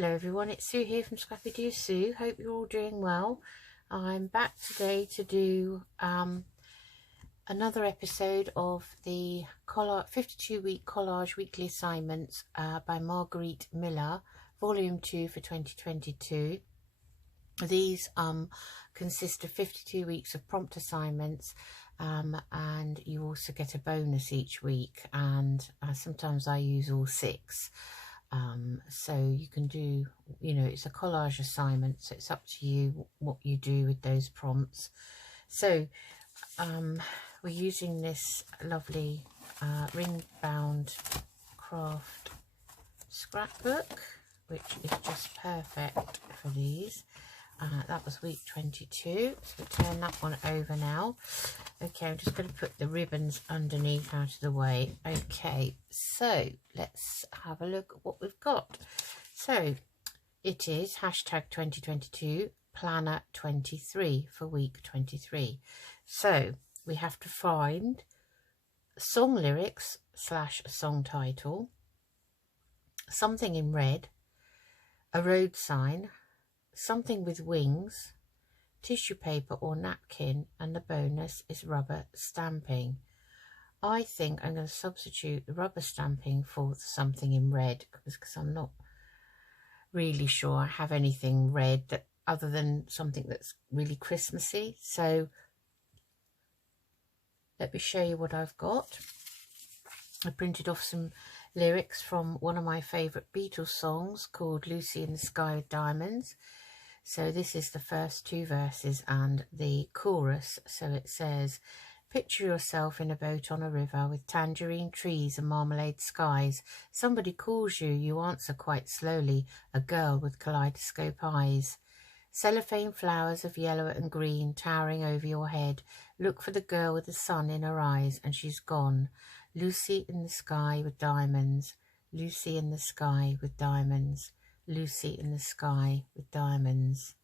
Hello everyone, it's Sue here from Scrappy Doo Sue. Hope you're all doing well. I'm back today to do another episode of the 52-week collage weekly assignments by Margarete Miller, volume 2 for 2022. These consist of 52 weeks of prompt assignments, and you also get a bonus each week, and sometimes I use all 6. So you can do, it's a collage assignment, so it's up to you what you do with those prompts. So we're using this lovely ring bound craft scrapbook, which is just perfect for these. That was week 22, so we'll turn that one over now. Okay, I'm just going to put the ribbons underneath out of the way. Okay, so let's have a look at what we've got. So it is hashtag 2022 planner 23 for week 23. So we have to find song lyrics / song title, something in red, a road sign, something with wings, tissue paper or napkin, and the bonus is rubber stamping. I think I'm going to substitute the rubber stamping for something in red because I'm not really sure I have anything red that other than something that's really Christmassy. So let me show you what I've got. I printed off some lyrics from one of my favourite Beatles songs called Lucy in the Sky with Diamonds. So this is the first 2 verses and the chorus. So it says, picture yourself in a boat on a river with tangerine trees and marmalade skies. Somebody calls you, you answer quite slowly, a girl with kaleidoscope eyes. Cellophane flowers of yellow and green towering over your head. Look for the girl with the sun in her eyes and she's gone. Lucy in the sky with diamonds. Lucy in the sky with diamonds. Lucy in the sky with diamonds.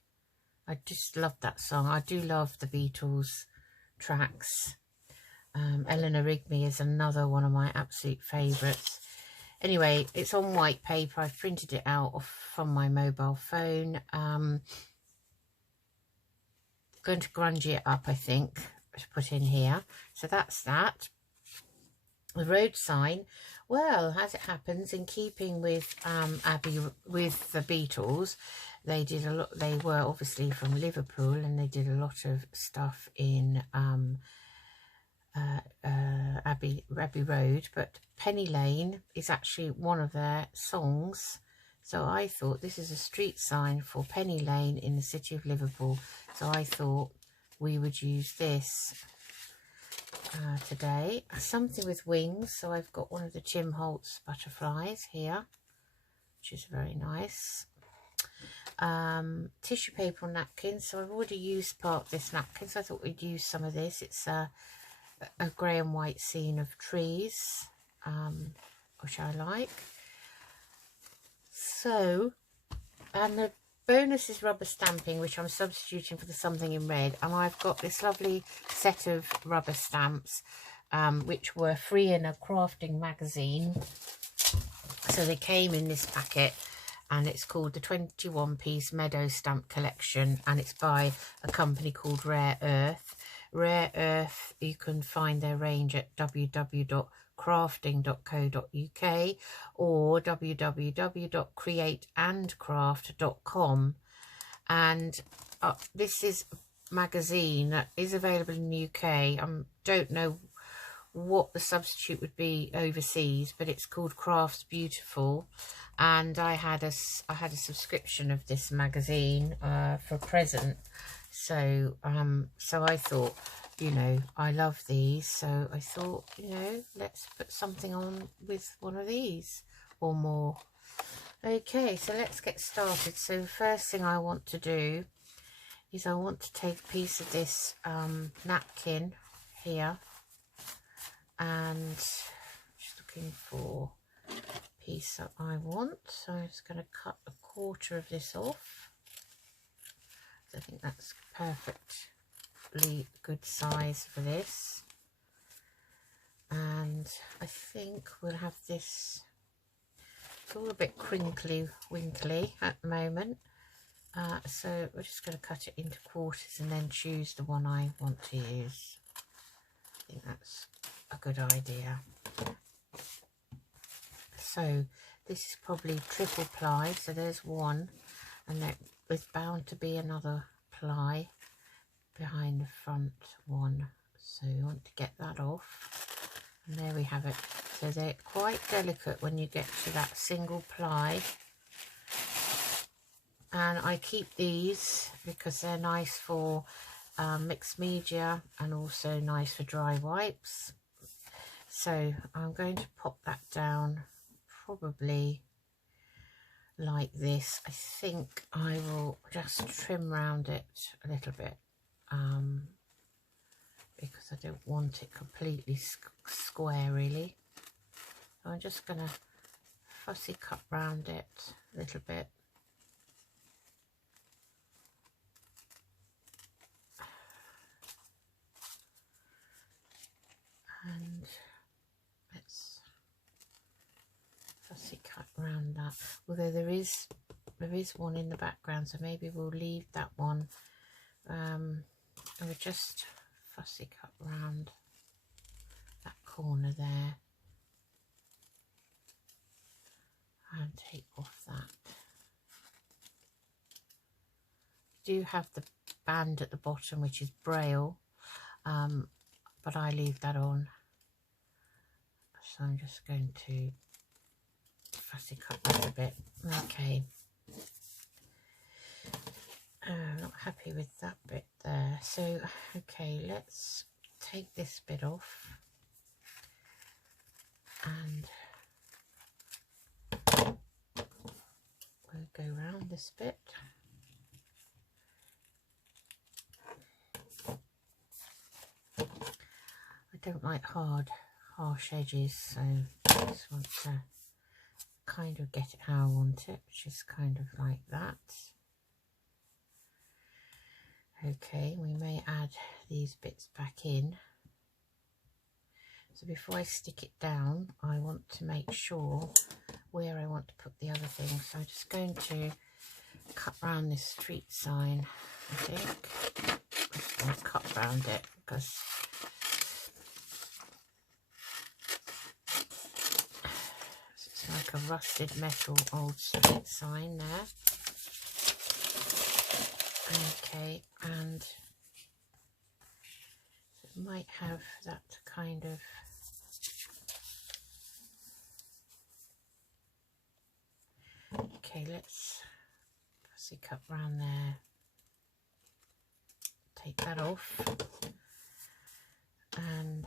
I just love that song. I do love the Beatles tracks. Eleanor Rigby is another one of my absolute favourites. Anyway, it's on white paper. I've printed it out from my mobile phone. Going to grunge it up, I think, to put in here. So that's that. The road sign, well, as it happens, in keeping with with the Beatles, they did a lot. They were obviously from Liverpool, and they did a lot of stuff in Abbey Road. But Penny Lane is actually one of their songs. So I thought this is a street sign for Penny Lane in the city of Liverpool. So I thought we would use this today. Something with wings. So I've got one of the Tim Holtz butterflies here, which is very nice. Tissue paper and napkins. So I've already used part of this napkin, so I thought we'd use some of this. It's a grey and white scene of trees, which I like. So, and the bonus is rubber stamping, which I'm substituting for the something in red. And I've got this lovely set of rubber stamps, which were free in a crafting magazine. So they came in this packet, and it's called the 21-piece Meadow Stamp Collection, and it's by a company called Rare Earth. Rare Earth, you can find their range at www.crafting.co.uk or www.createandcraft.com. And this is a magazine that is available in the UK. I don't know what the substitute would be overseas, but it's called Crafts Beautiful, and I had a subscription of this magazine for a present. So so I thought, I love these, so I thought, let's put something on with one of these or more. Okay, so let's get started. So the first thing I want to do is I want to take a piece of this napkin here, and just looking for a piece that I want. So I'm just going to cut a quarter of this off. I think that's perfectly good size for this, and I think we'll have this It's all a bit crinkly winkly at the moment. So we're just going to cut it into quarters and then choose the one I want to use. I think that's a good idea. So this is probably triple ply, so there's one, and there's bound to be another ply behind the front one. So you want to get that off, and there we have it. So they're quite delicate when you get to that single ply. And I keep these because they're nice for mixed media and also nice for dry wipes. So I'm going to pop that down probably like this. I think I will just trim around it a little bit because I don't want it completely square really. So I'm just going to fussy cut round it a little bit. And let's fussy cut around that. Although there is one in the background, so maybe we'll leave that one. And we'll just fussy cut around that corner there and take off that. We do have the band at the bottom, which is braille, but I leave that on. So I'm just going to fussy cut that a bit. Okay. Not happy with that bit there. So, okay, let's take this bit off. And we'll go around this bit. I don't like harsh edges, so I just want to kind of get it how I want it, which is kind of like that. Okay, we may add these bits back in. So before I stick it down, I want to make sure where I want to put the other thing. So I'm just going to cut round this street sign, I think. I'll cut round it because it's like a rusted metal old street sign there. Okay, and it might have that kind of let's fussy cut round there, take that off, and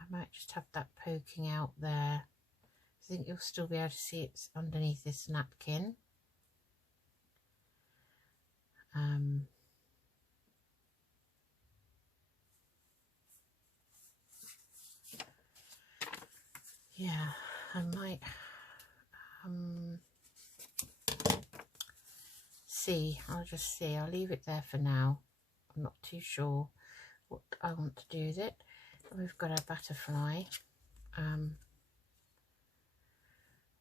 I might just have that poking out there. I think you'll still be able to see it's underneath this napkin. Yeah, I might see. I'll just see. I'll leave it there for now. I'm not too sure what I want to do with it. We've got our butterfly,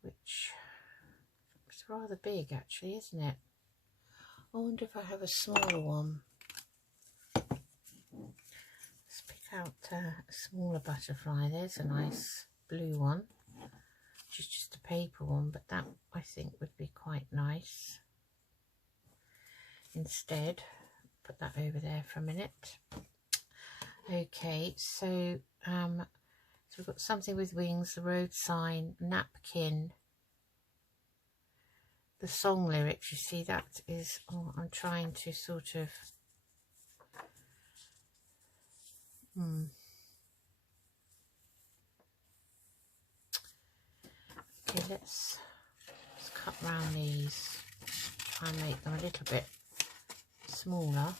which is rather big actually, isn't it? I wonder if I have a smaller one. Let's pick out a smaller butterfly. There's a nice blue one, which is just a paper one, but that I think would be quite nice. Instead, put that over there for a minute. Okay, so we've got something with wings, the road sign, napkin, the song lyrics. You see, that is, oh, I'm trying to sort of okay, let's cut round these, try and make them a little bit smaller.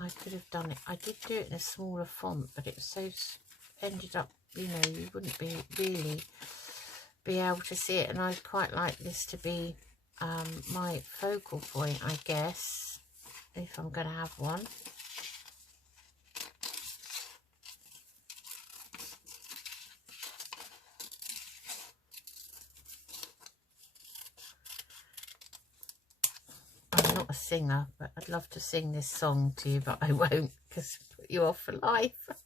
I could have done it, I did do it in a smaller font, but it so ended up, you know, you wouldn't really be able to see it, and I'd quite like this to be my focal point, I guess, if I'm going to have one. singer, but I'd love to sing this song to you, but I won't because I'll put you off for life. It's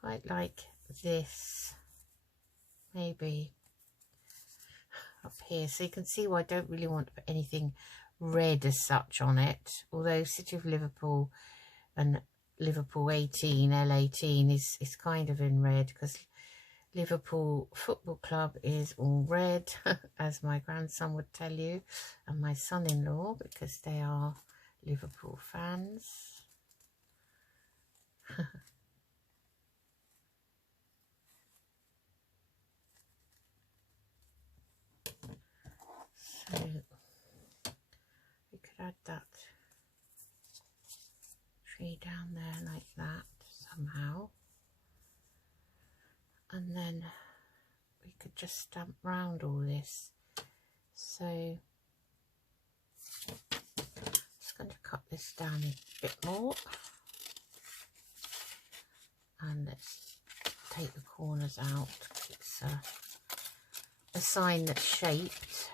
quite like this, maybe up here, so you can see why I don't really want to put anything red as such on it, although City of Liverpool and Liverpool 18 L18 is kind of in red, because Liverpool Football Club is all red, as my grandson would tell you, and my son-in-law, because they are Liverpool fans. So we could add that tree down there like that somehow, and then we could just stamp round all this. So I'm just going to cut this down a bit more, and let's take the corners out. It's a sign that's shaped.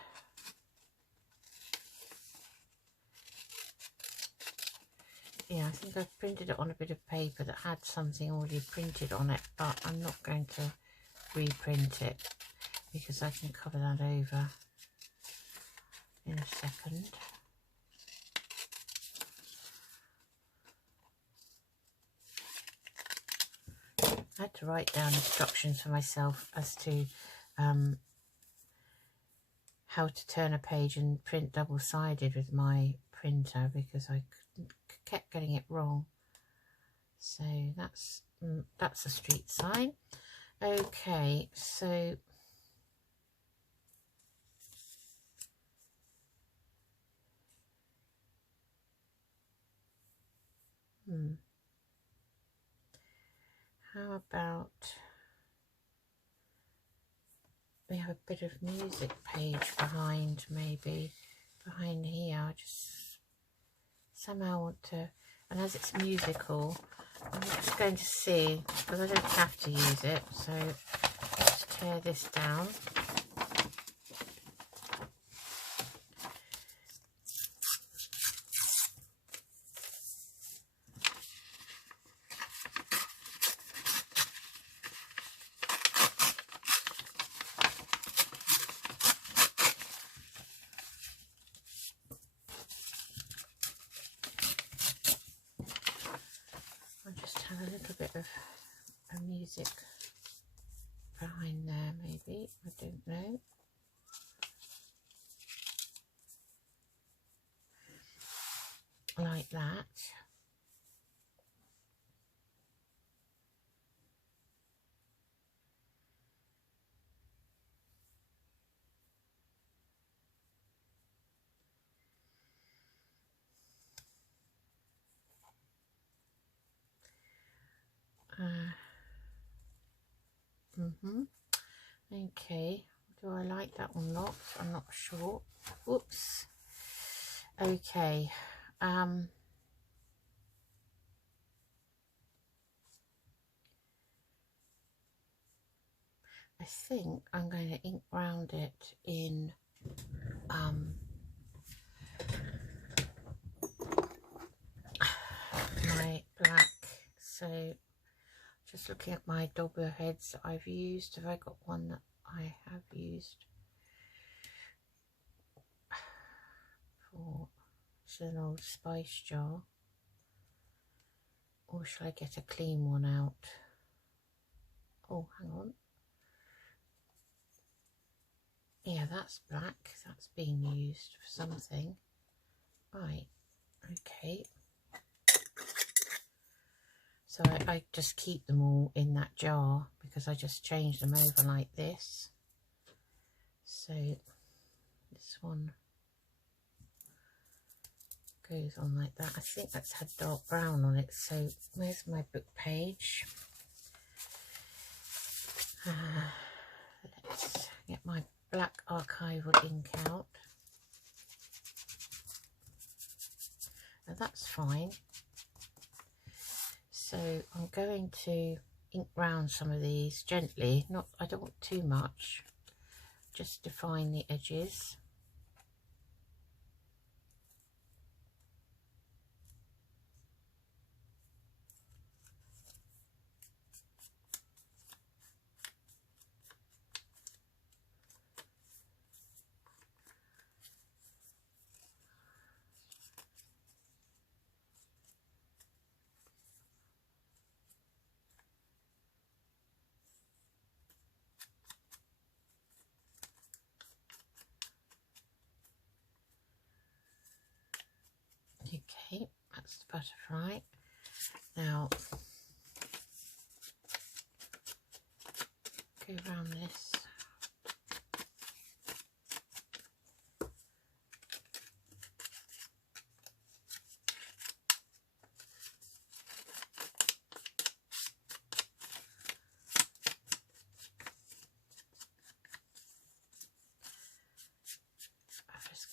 Yeah, I think I've printed it on a bit of paper that had something already printed on it, but I'm not going to reprint it because I can cover that over in a second. I had to write down instructions for myself as to how to turn a page and print double-sided with my printer, because I kept getting it wrong. So that's a street sign. Okay, so how about we have a bit of music page behind, maybe behind here. I just somehow want to, and as it's musical, I'm just going to see, because I don't have to use it, so let's tear this down. A little bit of a music behind there, maybe, I don't know. Like that. Okay, do I like that or not? I'm not sure. Whoops. Okay. I think I'm going to ink round it in my black. So just looking at my doubler heads that I've used, have I got one that I have used for, it's an old spice jar, or shall I get a clean one out? Oh, hang on. Yeah, that's black, that's being used for something. Right, okay. So I just keep them all in that jar because I just change them over like this. So this one goes on like that. I think that's had dark brown on it. So where's my book page? Let's get my black archival ink out. Now that's fine. So I'm going to ink round some of these gently. Not, I don't want too much. Just define the edges. Okay, that's the butterfly. Now go around this.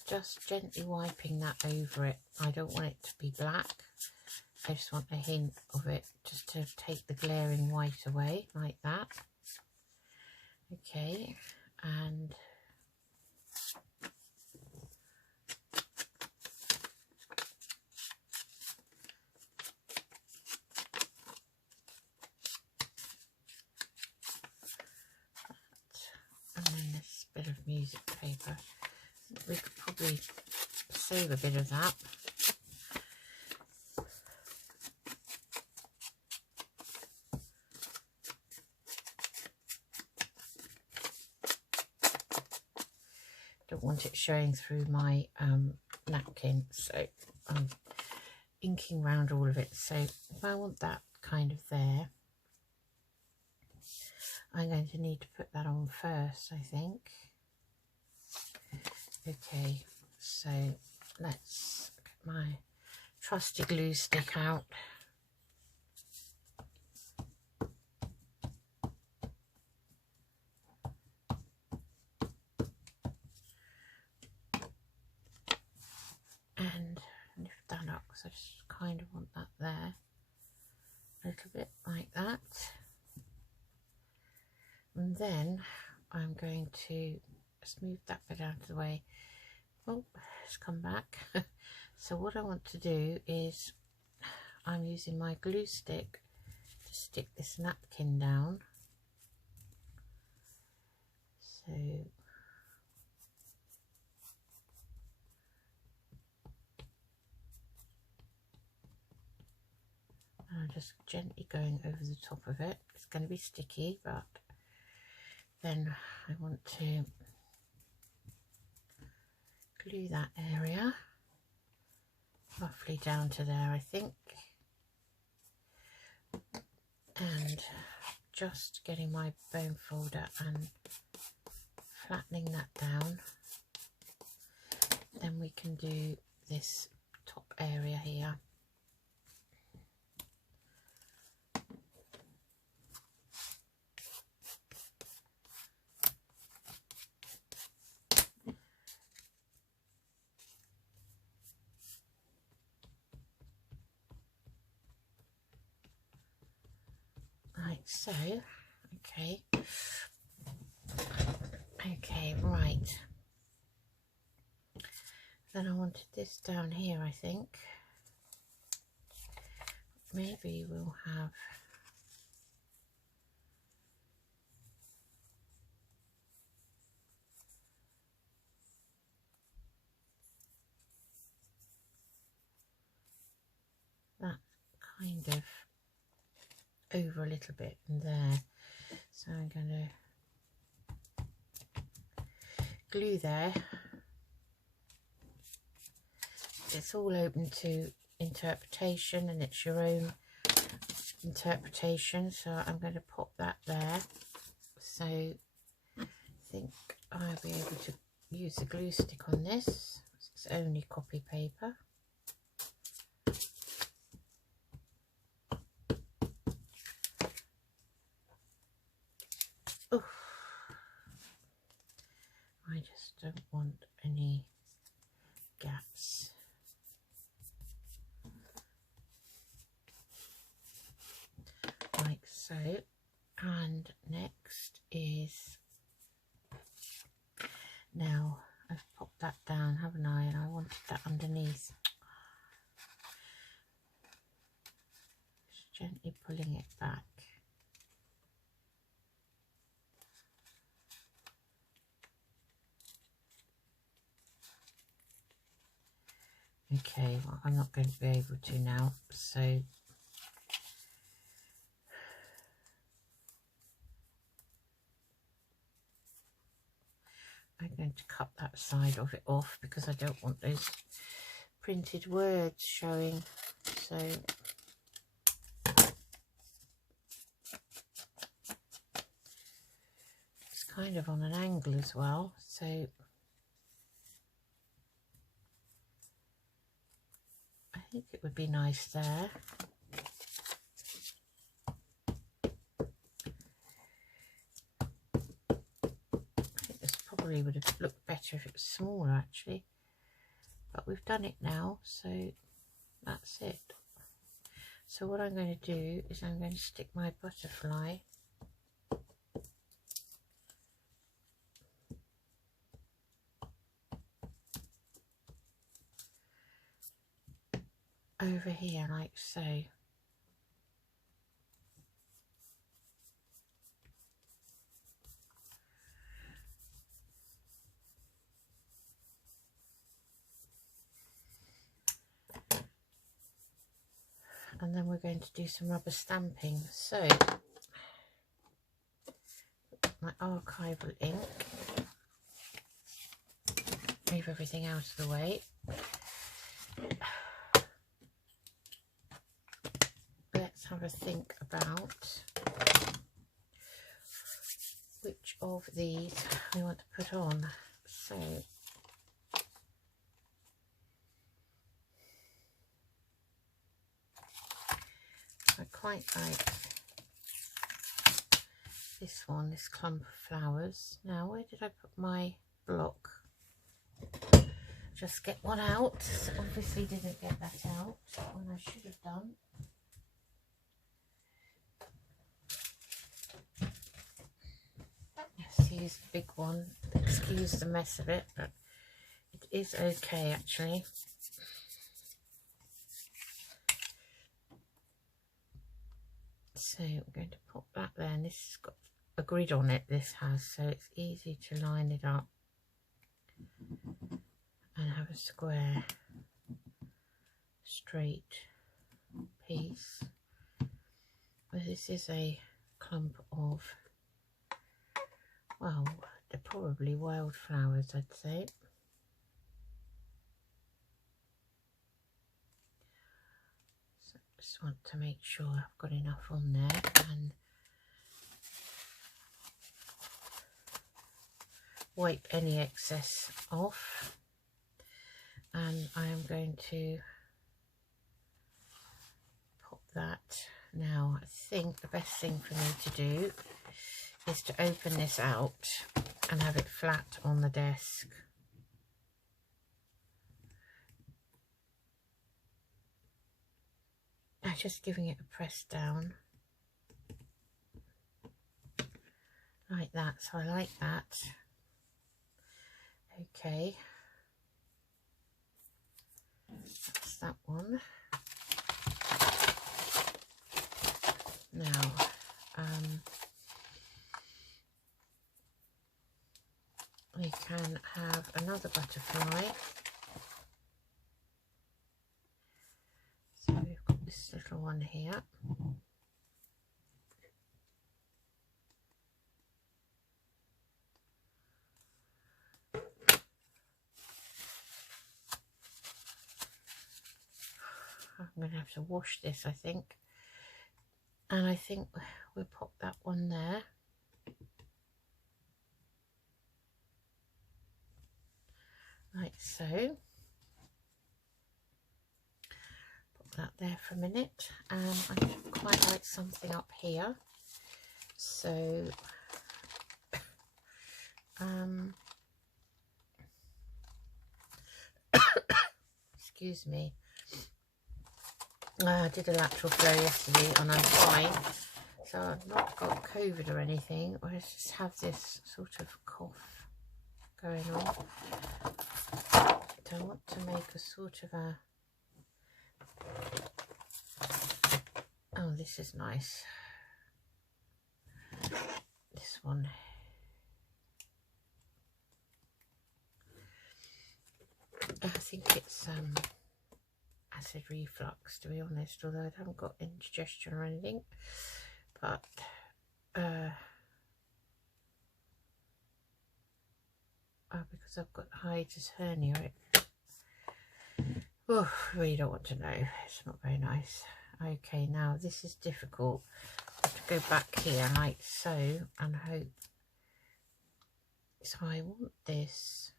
Just gently wiping that over it. I don't want it to be black. I just want a hint of it just to take the glaring white away, like that. Okay, and then this bit of music paper. We could probably save a bit of that. Don't want it showing through my napkin, so I'm inking around all of it. So if I want that kind of there, I'm going to need to put that on first, I think. Okay, so let's get my trusty glue stick out. And lift that up because I just kind of want that there. A little bit like that. And then I'm going to smooth that bit out of the way. Oh, it's come back. So what I want to do is I'm using my glue stick to stick this napkin down. So I'm just gently going over the top of it. It's going to be sticky, but then I want to glue that area roughly down to there, I think, and just getting my bone folder and flattening that down. Then we can do this top area here. Like so. Okay. Okay, right. Then I wanted this down here, I think. Maybe we'll have that kind of over a little bit in there. So I'm going to glue there. It's all open to interpretation, and it's your own interpretation, so I'm going to pop that there. So I think I'll be able to use the glue stick on this. It's only copy paper. Oof. I just don't want any gaps. Like so. And next is, now I've popped that down, haven't I? And I wanted that underneath. Just gently pulling it back. Okay, well, I'm not going to be able to now, so I'm going to cut that side of it off because I don't want those printed words showing, so it's kind of on an angle as well, so I think it would be nice there. Probably would have looked better if it was smaller actually, but we've done it now, so that's it. So what I'm going to do is I'm going to stick my butterfly over here like so. And then we're going to do some rubber stamping. So my archival ink, move everything out of the way. Let's have a think about which of these we want to put on. So I quite like this one, this clump of flowers. Now, where did I put my block? Just get one out. Obviously didn't get that out when I should have done. Let's use the big one. Excuse the mess of it, but it is okay actually. So we're going to pop that there, and this has got a grid on it, this has, so it's easy to line it up and have a square straight piece. But this is a clump of, well, they're probably wildflowers, I'd say. Just want to make sure I've got enough on there and wipe any excess off. And I am going to pop that. Now I think the best thing for me to do is to open this out and have it flat on the desk. Just giving it a press down like that, so I like that. Okay, that's that one. Now we can have another butterfly. So we've got this little one here. I'm going to have to wash this, I think. And I think we'll pop that one there. Like so. That there for a minute, and I quite like something up here, so excuse me, I did a lateral flow yesterday and I'm fine, so I've not got COVID or anything. I just have this sort of cough going on. I want to make a sort of a, oh, this is nice, this one. I think it's acid reflux, to be honest, although I haven't got indigestion or anything, but because I've got hiatus hernia, Oh, I really don't want to know. It's not very nice. Okay, now this is difficult. I have to go back here like so and hope. So I want this.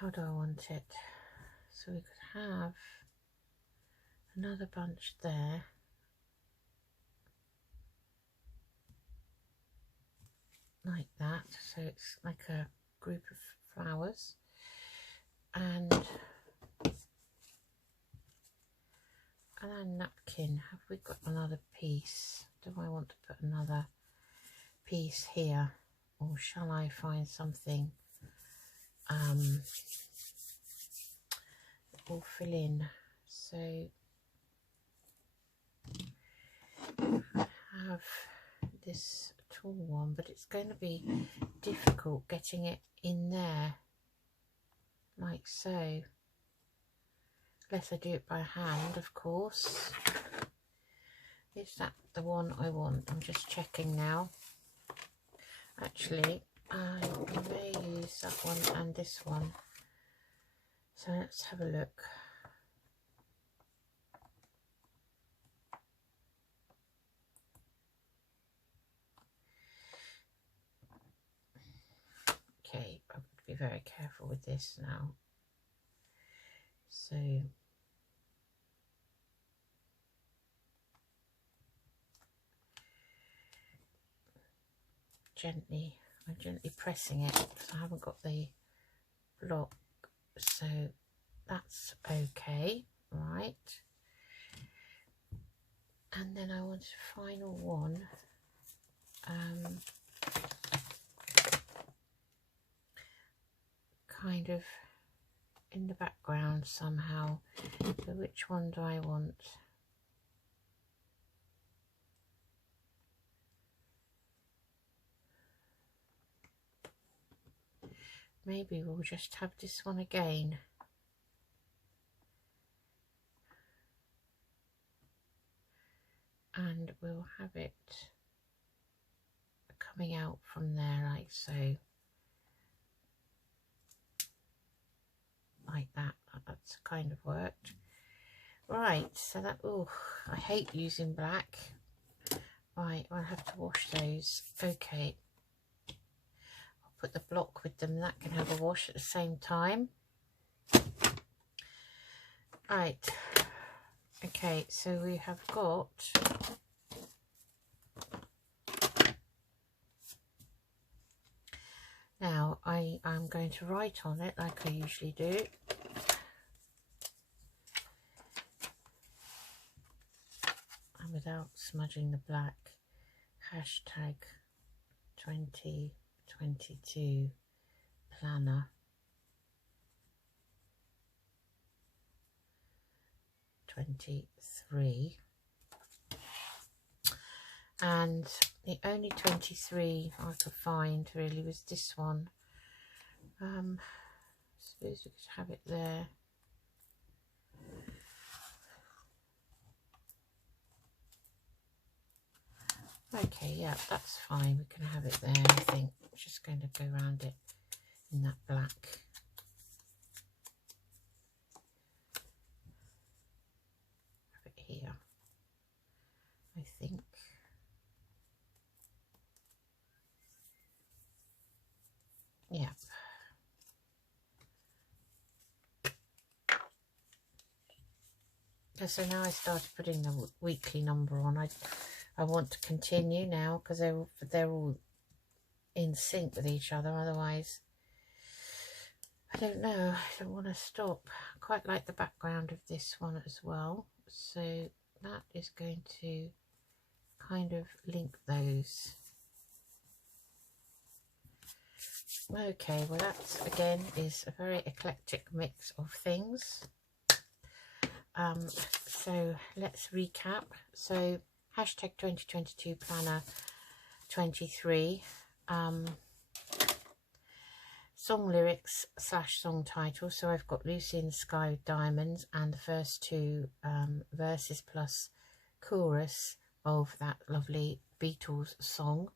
How do I want it? So we could have another bunch there. Like that. So it's like a group of flowers. And a napkin. Have we got another piece? Do I want to put another piece here? Or shall I find something that will fill in? So I have this tall one, but it's going to be difficult getting it in there like so, unless I do it by hand, of course. Is that the one I want? I'm just checking now. Actually, I may use that one and this one. So let's have a look. Okay, I've got to be very careful with this now. So I'm gently pressing it because I haven't got the block, so that's okay, right? And then I want a final one, kind of in the background somehow. So which one do I want? Maybe we'll just have this one again. And we'll have it coming out from there like so. Like that. That's kind of worked. Right, so that, oh, I hate using black. Right, I'll have to wash those. Okay. I'll put the block with them. That can have a wash at the same time. Right. Okay, so we have got now I'm going to write on it like I usually do. And without smudging the black, hashtag 2022 planner 23. And the only 23 I could find really was this one. I suppose we could have it there. Okay, yeah, that's fine. We can have it there, I think. I'm just going to go around it in that black. Have it here, I think. Yeah. So now I started putting the weekly number on. I want to continue now because they're all in sync with each other. Otherwise, I don't know. I don't want to stop. I quite like the background of this one as well. So that is going to kind of link those. Okay, well that again is a very eclectic mix of things. So let's recap. So hashtag 2022 planner 23, song lyrics / song title. So I've got Lucy in the Sky with Diamonds and the first two verses plus chorus of that lovely Beatles song.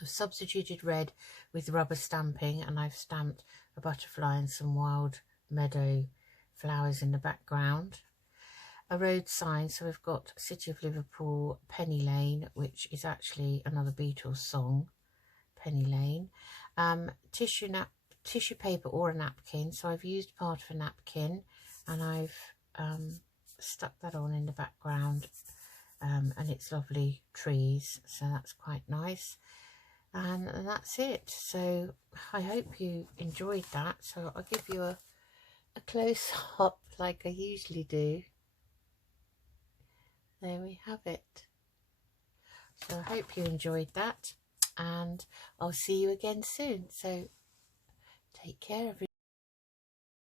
I've substituted red with rubber stamping, and I've stamped a butterfly and some wild meadow flowers in the background. A road sign, so we've got City of Liverpool, Penny Lane, which is actually another Beatles song, Penny Lane. Tissue paper or a napkin, so I've used part of a napkin and I've stuck that on in the background, and it's lovely trees, so that's quite nice. And that's it. So I hope you enjoyed that. So I'll give you a close-up like I usually do. There we have it. So I hope you enjoyed that, and I'll see you again soon. So take care, everyone.